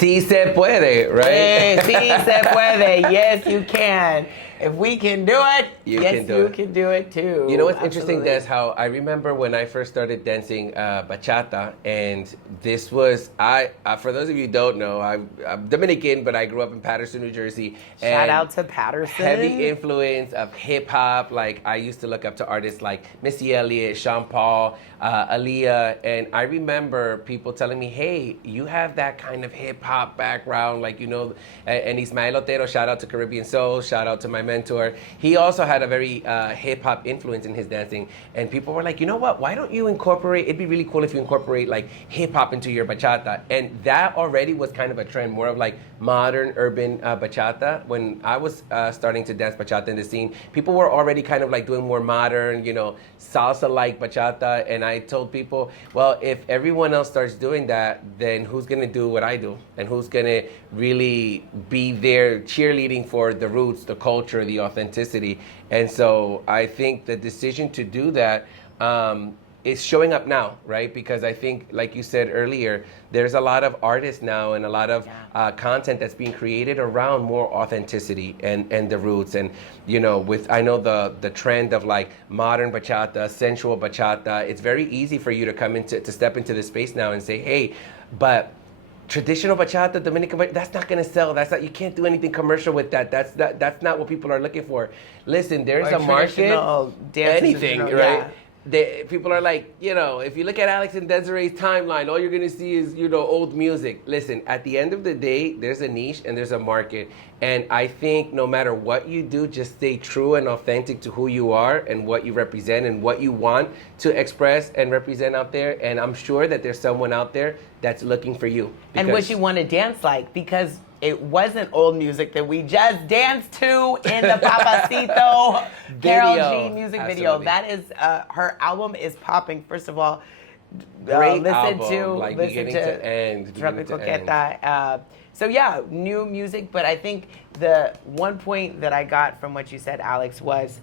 Sí se puede, right? Hey, sí se puede. Yes, you can. If we can do it, You yes, can do you it. can do it too. You know what's Absolutely. interesting, Des, how I remember when I first started dancing bachata, and this was, for those of you who don't know, I'm Dominican, but I grew up in Paterson, New Jersey. Shout and out to Paterson. Heavy influence of hip hop. Like, I used to look up to artists like Missy Elliott, Sean Paul, Aaliyah, and I remember people telling me, hey, you have that kind of hip hop background, like, you know, and Ismael Otero, shout out to Caribbean Soul, shout out to my mentor. He also had a very hip hop influence in his dancing, and people were like, you know what, why don't you incorporate, it'd be really cool if you incorporate like hip hop into your bachata. And that already was kind of a trend, more of like modern urban bachata. When I was starting to dance bachata in the scene, people were already kind of like doing more modern, you know, salsa-like bachata. And I told people, well, if everyone else starts doing that, then who's gonna do what I do? And who's gonna really be there cheerleading for the roots, the culture, the authenticity? And so I think the decision to do that is showing up now, right? Because I think, like you said earlier, there's a lot of artists now and a lot of content that's being created around more authenticity and the roots. And, you know, with, I know the trend of like modern bachata, sensual bachata, it's very easy for you to come into, to step into this space now and say, hey, but traditional bachata, Dominican bachata, that's not gonna sell. That's not, you can't do anything commercial with that. That's not what people are looking for. Listen, there's a market, anything, right? People are like, you know, if you look at Alexanddesiree's timeline, all you're gonna see is, you know, old music. Listen, at the end of the day, there's a niche and there's a market. And I think no matter what you do, just stay true and authentic to who you are and what you represent and what you want to express and represent out there. And I'm sure that there's someone out there that's looking for you. And what you want to dance like, because it wasn't old music that we just danced to in the Papasito Karol G music video. That is, her album is popping. First of all, great listen album, to like beginning to end. Tropicoqueta. So yeah, new music, but I think the one point that I got from what you said, Alex, was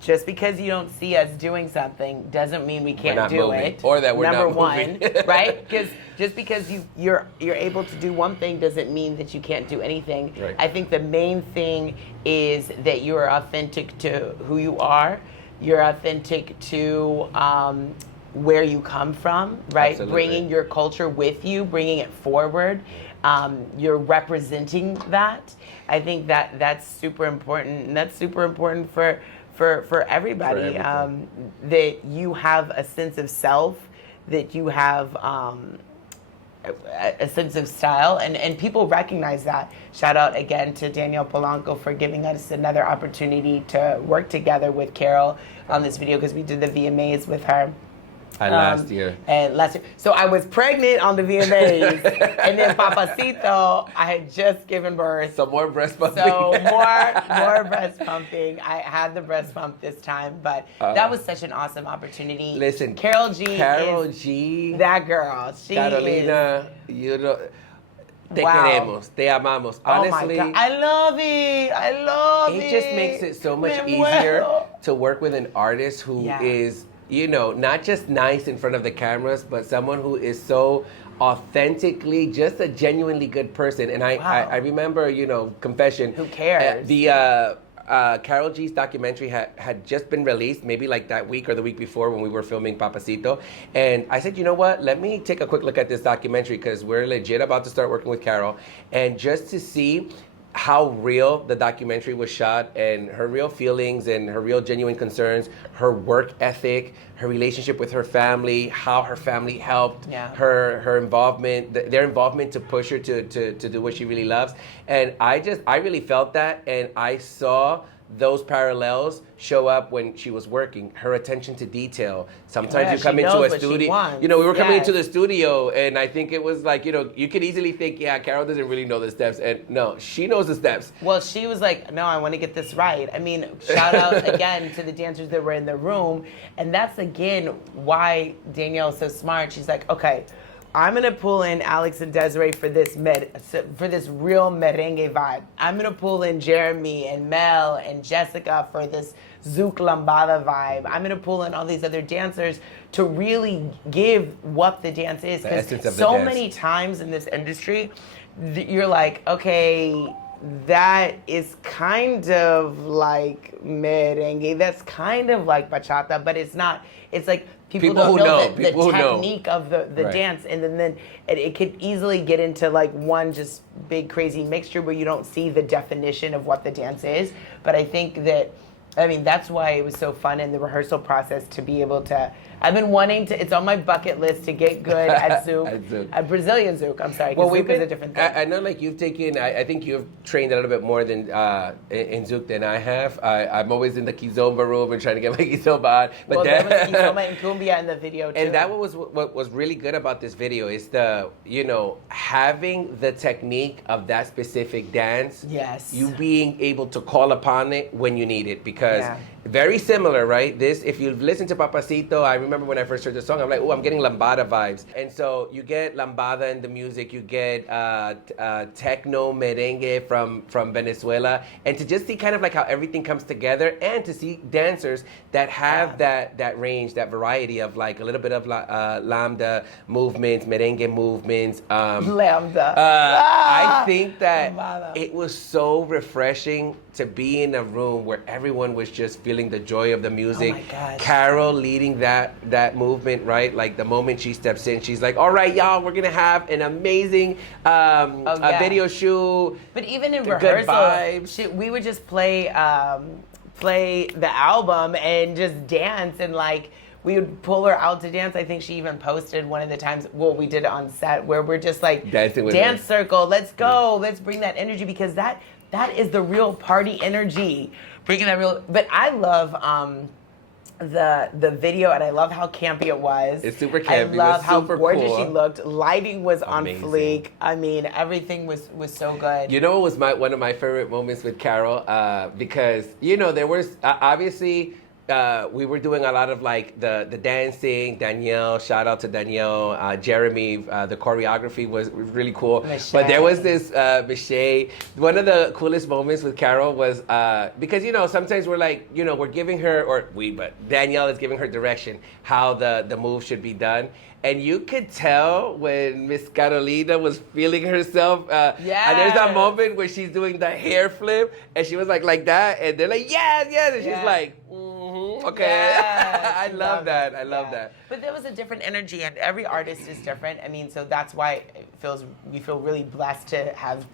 just because you don't see us doing something doesn't mean we can't do it. Or that we're Number not moving. one, right? Because just because you're able to do one thing doesn't mean that you can't do anything. Right. I think the main thing is that you are authentic to who you are. You're authentic to where you come from, right? Absolutely. Bringing your culture with you, bringing it forward. You're representing that. I think that that's super important, and that's super important for everybody. That you have a sense of self, that you have a sense of style, and people recognize that. Shout out again to Danielle Polanco for giving us another opportunity to work together with Karol on this video, because we did the VMAs with her. Last year. So I was pregnant on the VMAs, and then Papasito, I had just given birth. Some more breast pumping. So more breast pumping. I had the breast pump this time, but that was such an awesome opportunity. Listen, Karol G, that girl. She Carolina, you know, te queremos, te amamos. Honestly, oh my God. I love it. It just makes it so much easier to work with an artist who is, you know, not just nice in front of the cameras, but someone who is so authentically just a genuinely good person. And I remember, you know, confession. Who cares? Karol G's documentary had just been released, maybe like that week or the week before when we were filming Papasito. And I said, you know what, let me take a quick look at this documentary, because we're legit about to start working with Karol. And just to see how real the documentary was shot, and her real feelings and her real genuine concerns, her work ethic, her relationship with her family, how her family helped, her involvement, their involvement to push her to do what she really loves. And I really felt that, and I saw those parallels show up when she was working. Her attention to detail. Sometimes you come into a studio. You know, we were coming into the studio, and I think it was like, you know, you could easily think, yeah, Karol doesn't really know the steps. And no, she knows the steps. Well, she was like, no, I want to get this right. I mean, shout out again to the dancers that were in the room. And that's, again, why Danielle is so smart. She's like, okay, I'm gonna pull in Alexanddesiree for this real merengue vibe. I'm gonna pull in Jeremy and Mel and Jessica for this Zouk Lambada vibe. I'm gonna pull in all these other dancers to really give what the dance is. Because so many times in this industry, you're like, okay, that is kind of like merengue. That's kind of like bachata, but it's not. It's like people don't know the technique of the Right. dance, and then it could easily get into like one just big crazy mixture where you don't see the definition of what the dance is. But I think that, I mean, that's why it was so fun in the rehearsal process to be able to. I've been wanting to. It's on my bucket list to get good at zouk, at Brazilian zouk. I'm sorry, because zouk is a different thing. I know, like you've taken. I think you've trained a little bit more than in zouk than I have. I'm always in the kizomba room and trying to get my kizomba on. But Well, there was kizomba and cumbia in the video too. And that what was really good about this video is the having the technique of that specific dance. Yes. You being able to call upon it when you need it, because very similar, right? This, if you've listened to Papasito, I remember when I first heard the song, I'm like, oh, I'm getting lambada vibes. And so you get lambada in the music, you get techno merengue from Venezuela, and to just see kind of like how everything comes together, and to see dancers that have that range, that variety of like a little bit of lambda movements, merengue movements. Lambda. I think that lambada. it was so refreshing to be in a room where everyone was just feeling the joy of the music. Oh my gosh. Karol leading that movement, right? Like the moment she steps in, she's like, all right, y'all, we're gonna have an amazing video shoot. But even in good rehearsal, vibes. we would just play the album and just dance, and like we would pull her out to dance. I think she even posted one of the times, well, we did it on set, where we're just like, dancing with dance her. circle, let's go, let's bring that energy, because that is the real party energy. Bringing that real, but I love the video, and I love how campy it was. It's super campy. I love how super gorgeous cool. she looked. Lighting was Amazing. on fleek. I mean, everything was so good. You know what was one of my favorite moments with Karol? Because, there was, obviously, we were doing a lot of like the dancing. Danielle, shout out to Danielle. Jeremy, the choreography was really cool. Michelle. But there was this Michelle. One of the coolest moments with Karol was because sometimes we're like we're giving her, but Danielle is giving her direction how the move should be done. And you could tell when Miss Carolina was feeling herself. And there's that moment where she's doing the hair flip, and she was like that, and they're like, yes, and she's like, okay. Yes, I love that. I love that. But there was a different energy, and every artist is different. I mean, so that's why we feel really blessed to have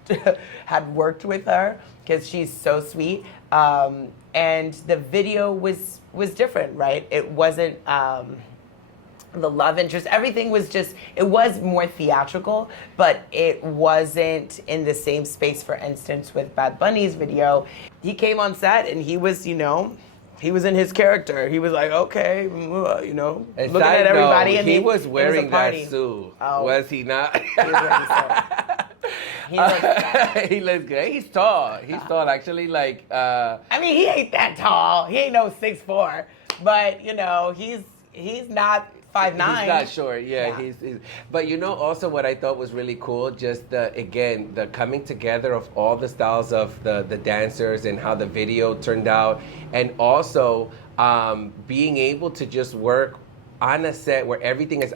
had worked with her, because she's so sweet. And the video was different, right? It wasn't. The love interest, everything was it was more theatrical, but it wasn't in the same space. For instance, with Bad Bunny's video, he came on set and he was, he was in his character. He was like, okay, looking at everybody. And he was wearing that suit. Oh. Was he not? He was wearing so. He looks good. He's tall. He's tall, actually. Like, I mean, he ain't that tall. He ain't no 6'4", but he's not 5'9". He's not short, he's but also what I thought was really cool, just the coming together of all the styles of the dancers and how the video turned out, and also being able to just work on a set where everything is,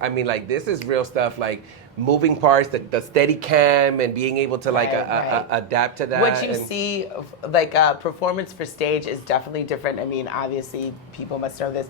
this is real stuff, like moving parts, the steady cam, and being able to adapt to that. What you see, like performance for stage is definitely different. I mean, obviously people must know this.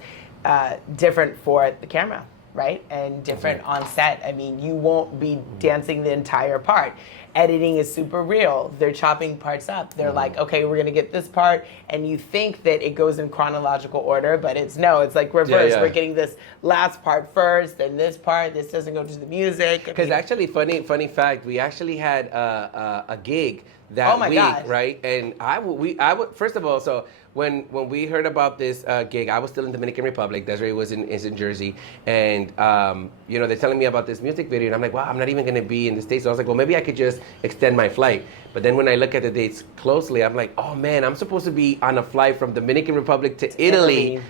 Different for the camera, right? And different on set. I mean, you won't be dancing the entire part. Editing is super real. They're chopping parts up. They're like, okay, we're gonna get this part, and you think that it goes in chronological order, but it's like reverse. We're getting this last part first, then this part. This doesn't go to the music. Because actually, funny fact, we actually had a gig that week, God. Right? And I would first of all, so when we heard about this gig, I was still in Dominican Republic. Desiree is in Jersey, and they're telling me about this music video, and I'm like, wow, I'm not even gonna be in the States. So I was like, well, maybe I could just extend my flight. But then when I look at the dates closely, I'm like, oh man, I'm supposed to be on a flight from Dominican Republic to Italy.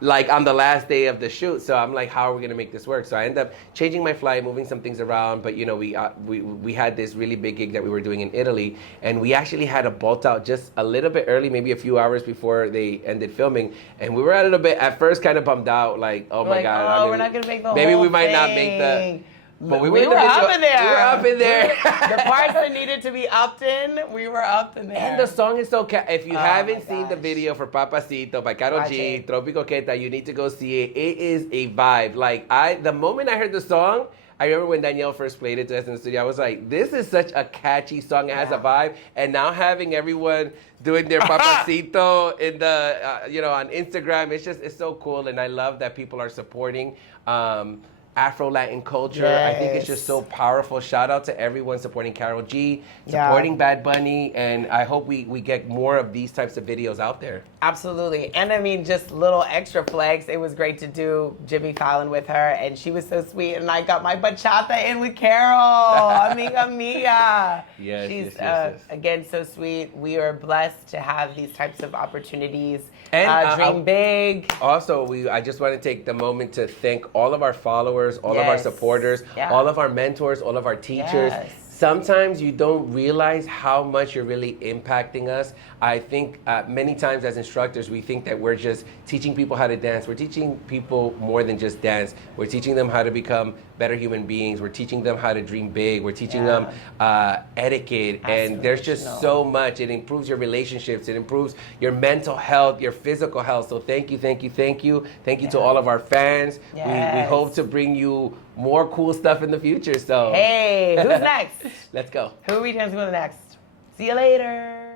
Like on the last day of the shoot. So I'm like, how are we gonna make this work? So I end up changing my flight, moving some things around. But we had this really big gig that we were doing in Italy, and we actually had to bolt out just a little bit early, maybe a few hours before they ended filming. And we were a little bit at first kind of bummed out, like, oh my God, we're not gonna make the maybe whole we might thing. not make the. But we were up in there. We were up in there. The parts that needed to be upped in, we were up in there. And the song is so if you haven't seen the gosh. video for Papasito by Karol Watch G, it. Tropico Queta, you need to go see it. It is a vibe. Like the moment I heard the song, I remember when Danielle first played it to us in the studio, I was like, this is such a catchy song. It has a vibe. And now having everyone doing their Papasito in the, on Instagram, it's so cool. And I love that people are supporting Afro-Latin culture. Yes. I think it's just so powerful. Shout out to everyone supporting Karol G, supporting Bad Bunny, and I hope we get more of these types of videos out there. Absolutely. And I mean, just little extra flex. It was great to do Jimmy Fallon with her, and she was so sweet. And I got my bachata in with Karol. Amiga mia. Yes, She's, yes. again, so sweet. We are blessed to have these types of opportunities. And dream big. Also, I just want to take the moment to thank all of our followers, all of our supporters, all of our mentors, all of our teachers. Yes. Sometimes you don't realize how much you're really impacting us. I think many times as instructors, we think that we're just teaching people how to dance. We're teaching people more than just dance. We're teaching them how to become better human beings. We're teaching them how to dream big. We're teaching them etiquette. And there's just so much. It improves your relationships. It improves your mental health, your physical health. So thank you, thank you, thank you. Thank you to all of our fans. Yes. We hope to bring you more cool stuff in the future. So Hey, who's next? Let's go. Who are we dancing with next? See you later.